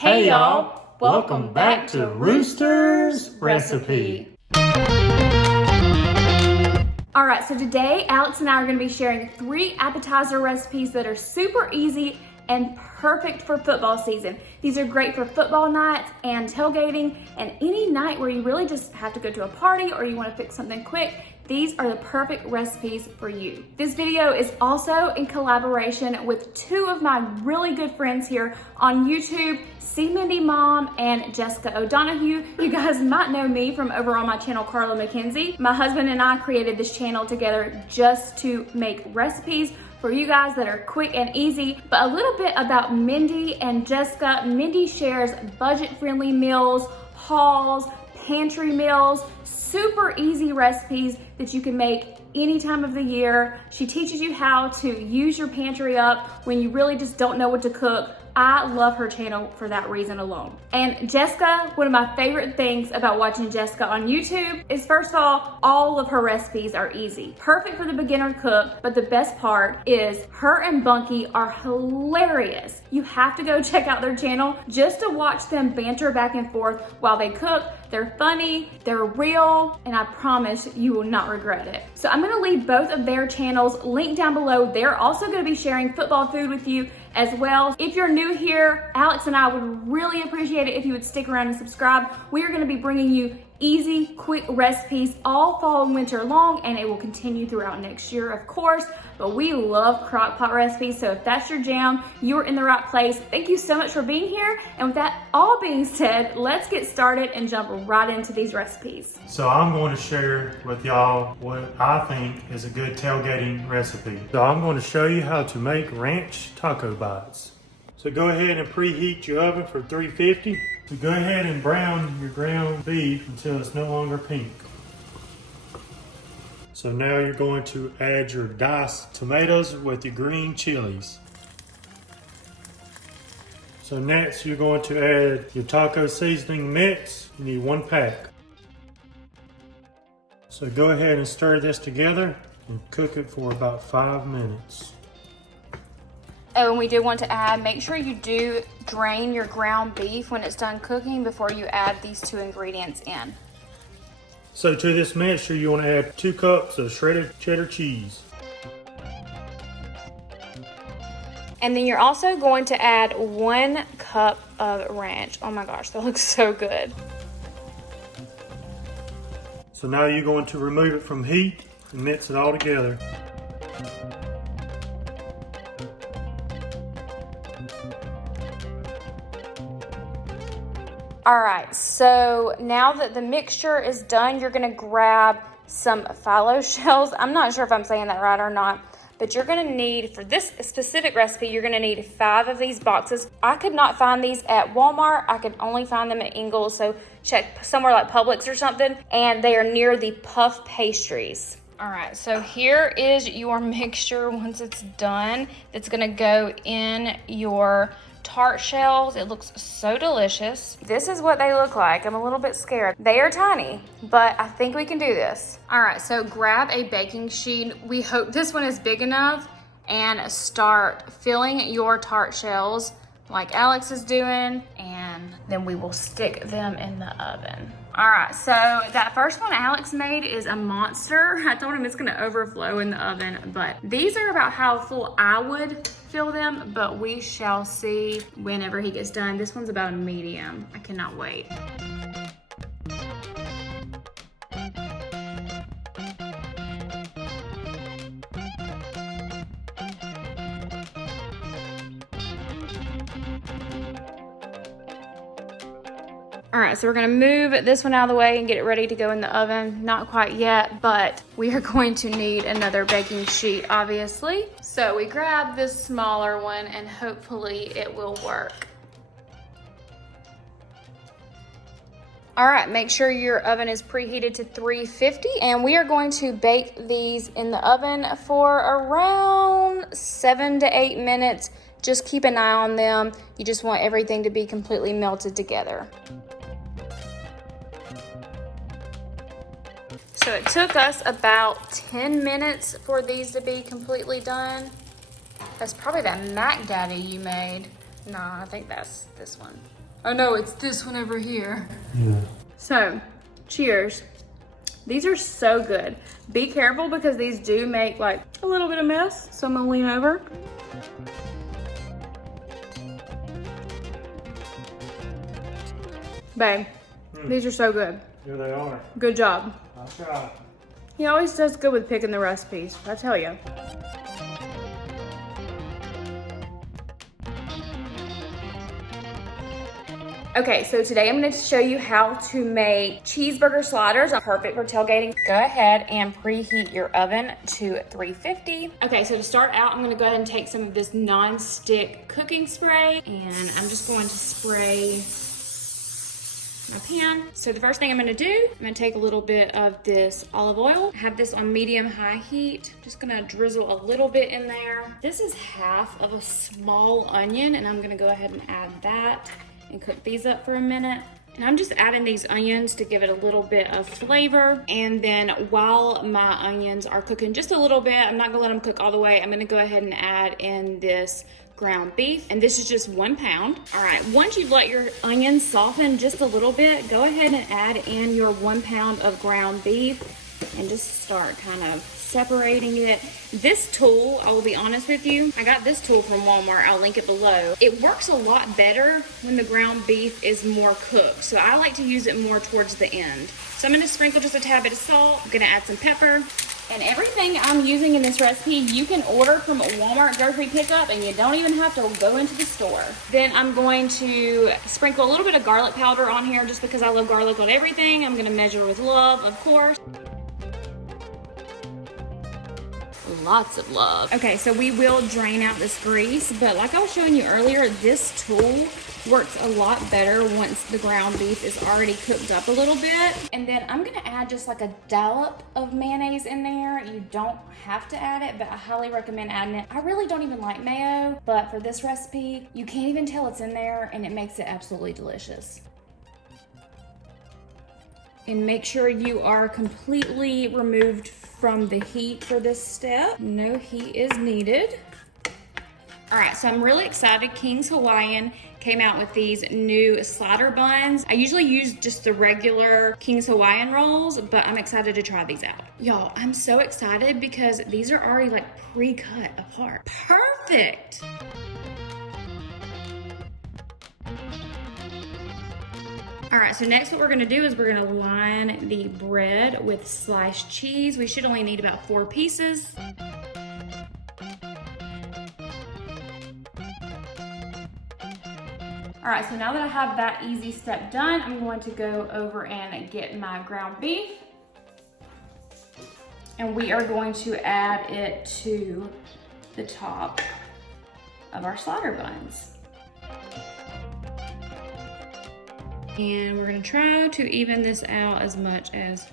Hey y'all, welcome back to Rooster's Recipe. Alright, so today Alex and I are going to be sharing 3 appetizer recipes that are super easy and perfect for football season. These are great for football nights and tailgating and any night where you really just have to go to a party or you want to fix something quick. These are the perfect recipes for you. This video is also in collaboration with 2 of my really good friends here on YouTube, C. Mindy Mom and Jessica O'Donoghue. You guys might know me from over on my channel, Carla McKenzie. My husband and I created this channel together just to make recipes for you guys that are quick and easy. But a little bit about Mindy and Jessica. Mindy shares budget-friendly meals, hauls, pantry meals, super easy recipes that you can make any time of the year. She teaches you how to use your pantry up when you really just don't know what to cook. I love her channel for that reason alone. And Jessica, one of my favorite things about watching Jessica on YouTube is, first of all of her recipes are easy. Perfect for the beginner cook, but the best part is her and Bunky are hilarious. You have to go check out their channel just to watch them banter back and forth while they cook. They're funny, they're real, and I promise you will not regret it. So I'm gonna leave both of their channels linked down below. They're also gonna be sharing football food with you as well. If you're new here, Alex and I would really appreciate it if you would stick around and subscribe. We are gonna be bringing you easy, quick recipes all fall and winter long, and it will continue throughout next year, of course, but we love crock pot recipes, so if that's your jam, you're in the right place. Thank you so much for being here, and with that all being said, let's get started and jump right into these recipes. So I'm going to share with y'all what I think is a good tailgating recipe. So I'm going to show you how to make ranch taco bites. So go ahead and preheat your oven for 350. So go ahead and brown your ground beef until it's no longer pink. So now you're going to add your diced tomatoes with your green chilies. So next you're going to add your taco seasoning mix. You need 1 pack. So go ahead and stir this together and cook it for about 5 minutes. Oh, and we do want to add, make sure you do drain your ground beef when it's done cooking before you add these 2 ingredients in. So to this mixture, you want to add 2 cups of shredded cheddar cheese. And then you're also going to add 1 cup of ranch. Oh my gosh, that looks so good. So now you're going to remove it from heat and mix it all together. All right, so now that the mixture is done, you're gonna grab some phyllo shells. I'm not sure if I'm saying that right or not, but you're gonna need, for this specific recipe, you're gonna need 5 of these boxes. I could not find these at Walmart. I could only find them at Ingles, so check somewhere like Publix or something, and they are near the puff pastries. All right, so here is your mixture once it's done. It's gonna go in your tart shells. It looks so delicious. This is what they look like. I'm a little bit scared. They are tiny, but I think we can do this. All right, so grab a baking sheet. We hope this one is big enough, and start filling your tart shells like Alex is doing, and then we will stick them in the oven. All right, so that first one Alex made is a monster. I told him it's gonna overflow in the oven, but these are about how full I would fill them, but we shall see whenever he gets done. This one's about a medium. I cannot wait. All right, so we're gonna move this one out of the way and get it ready to go in the oven. Not quite yet, but we are going to need another baking sheet, obviously. So we grab this smaller one and hopefully it will work. All right, make sure your oven is preheated to 350, and we are going to bake these in the oven for around 7 to 8 minutes. Just keep an eye on them. You just want everything to be completely melted together. So it took us about 10 minutes for these to be completely done. That's probably that Mac Daddy you made. No, I think that's this one. Oh no, it's this one over here. Yeah. So, cheers. These are so good. Be careful because these do make like a little bit of mess. So I'm gonna lean over. Babe, these are so good. Here they are. Good job. I'll try. He always does good with picking the recipes, I tell you. Okay, so today I'm going to show you how to make cheeseburger sliders. Perfect for tailgating. Go ahead and preheat your oven to 350. Okay, so to start out, I'm going to go ahead and take some of this non-stick cooking spray, and I'm just going to spray my pan. So the first thing I'm going to do, I'm going to take a little bit of this olive oil. I have this on medium-high heat. Just going to drizzle a little bit in there. This is half of a small onion, and I'm going to go ahead and add that and cook these up for a minute. And I'm just adding these onions to give it a little bit of flavor. And then while my onions are cooking just a little bit, I'm not gonna let them cook all the way. I'm gonna go ahead and add in this ground beef. And this is just 1 pound. All right, once you've let your onions soften just a little bit, go ahead and add in your 1 pound of ground beef and just start kind of separating it. This tool, I will be honest with you, I got this tool from Walmart. I'll link it below. It works a lot better when the ground beef is more cooked. So I like to use it more towards the end. So I'm gonna sprinkle just a tad bit of salt. I'm gonna add some pepper. And everything I'm using in this recipe, you can order from Walmart grocery pickup and you don't even have to go into the store. Then I'm going to sprinkle a little bit of garlic powder on here just because I love garlic on everything. I'm gonna measure with love, of course. Lots of love. Okay, so we will drain out this grease, but like I was showing you earlier, this tool works a lot better once the ground beef is already cooked up a little bit. And then I'm gonna add just like a dollop of mayonnaise in there. You don't have to add it, but I highly recommend adding it. I really don't even like mayo, but for this recipe, you can't even tell it's in there and it makes it absolutely delicious. And make sure you are completely removed from the heat for this step. No heat is needed. All right, so I'm really excited. King's Hawaiian came out with these new slider buns. I usually use just the regular King's Hawaiian rolls, but I'm excited to try these out. Y'all, I'm so excited because these are already like pre-cut apart. Perfect. All right, so next what we're gonna do is we're gonna line the bread with sliced cheese. We should only need about 4 pieces. All right, so now that I have that easy step done, I'm going to go over and get my ground beef. And we are going to add it to the top of our slider buns. And we're gonna try to even this out as much as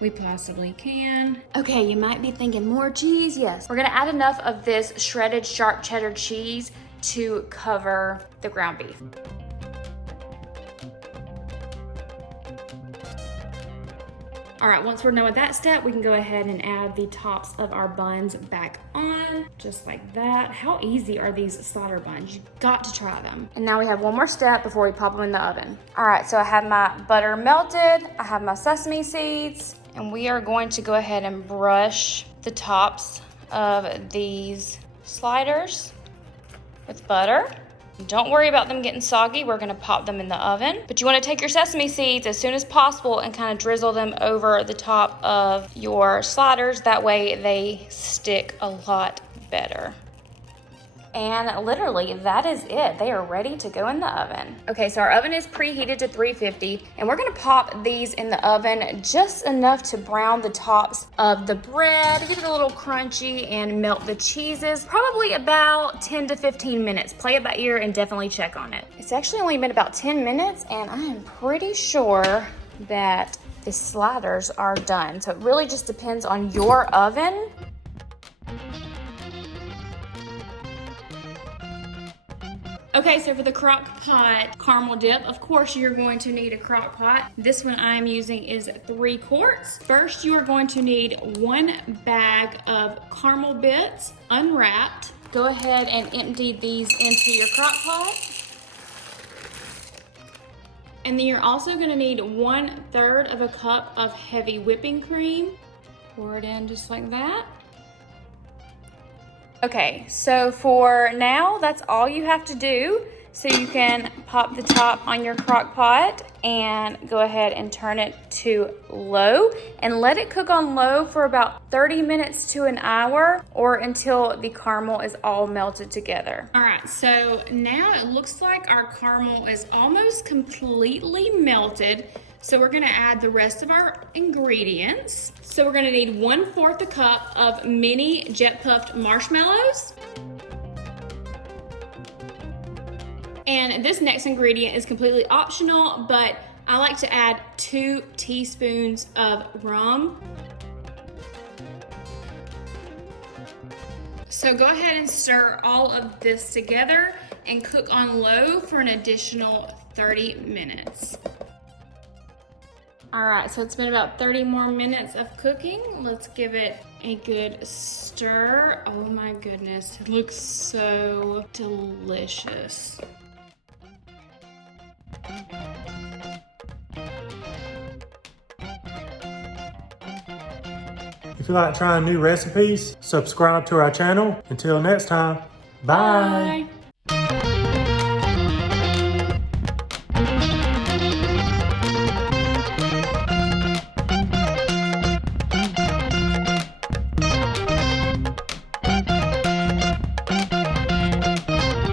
we possibly can. Okay, you might be thinking more cheese. Yes, we're gonna add enough of this shredded sharp cheddar cheese to cover the ground beef. All right, once we're done with that step, we can go ahead and add the tops of our buns back on, just like that. How easy are these slider buns? You've got to try them. And now we have one more step before we pop them in the oven. All right, so I have my butter melted, I have my sesame seeds, and we are going to go ahead and brush the tops of these sliders with butter. Don't worry about them getting soggy. We're gonna pop them in the oven. But you wanna take your sesame seeds as soon as possible and kind of drizzle them over the top of your sliders. That way they stick a lot better. And literally, that is it. They are ready to go in the oven. Okay, so our oven is preheated to 350, and we're gonna pop these in the oven just enough to brown the tops of the bread, get it a little crunchy, and melt the cheeses. Probably about 10 to 15 minutes. Play it by ear and definitely check on it. It's actually only been about 10 minutes, and I am pretty sure that the sliders are done. So it really just depends on your oven. Okay, so for the crock pot caramel dip, of course you're going to need a crock pot. This one I'm using is 3 quarts. First, you are going to need 1 bag of caramel bits, unwrapped. Go ahead and empty these into your crock pot. And then you're also gonna need 1/3 of a cup of heavy whipping cream. Pour it in just like that. Okay, so for now, that's all you have to do. So you can pop the top on your crock pot and go ahead and turn it to low and let it cook on low for about 30 minutes to an hour or until the caramel is all melted together. All right, so now it looks like our caramel is almost completely melted. So we're gonna add the rest of our ingredients. So we're gonna need 1/4 a cup of mini jet puffed marshmallows. And this next ingredient is completely optional, but I like to add 2 teaspoons of rum. So go ahead and stir all of this together and cook on low for an additional 30 minutes. All right, so it's been about 30 more minutes of cooking. Let's give it a good stir. Oh my goodness, it looks so delicious. If you like trying new recipes, subscribe to our channel. Until next time, bye. Bye.